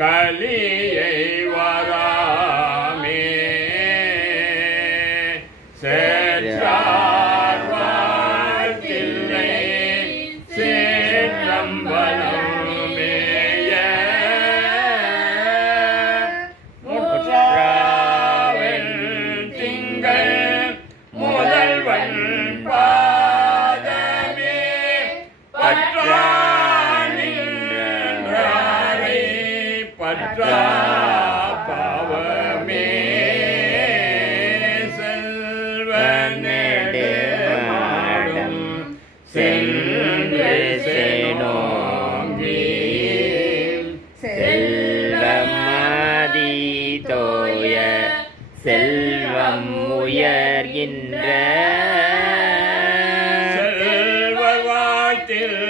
கலியை வராமே. சேர்வாழ்த்தில்லை சேரம்பலமேய முற்றாவென் திங்கள் முதல்வன் பாதமே பற்ற பற்றா பாவமே செல்வனேடும் செல்வே சேனோங்கி செல்வமாதி தோய செல்வம் உயர்கின்ற செல்வ வாழ்த்தில்